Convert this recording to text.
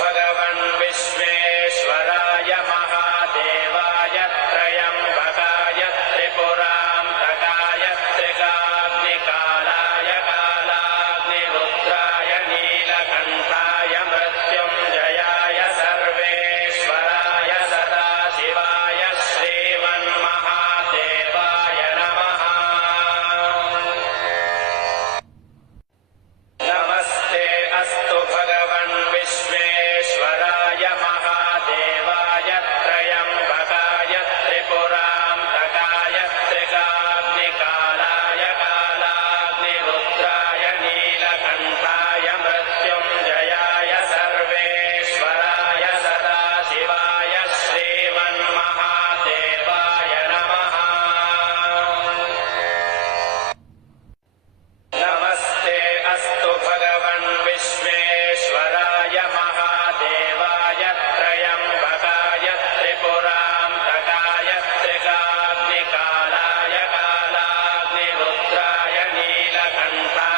भगवन् विश्वे। لك من قبل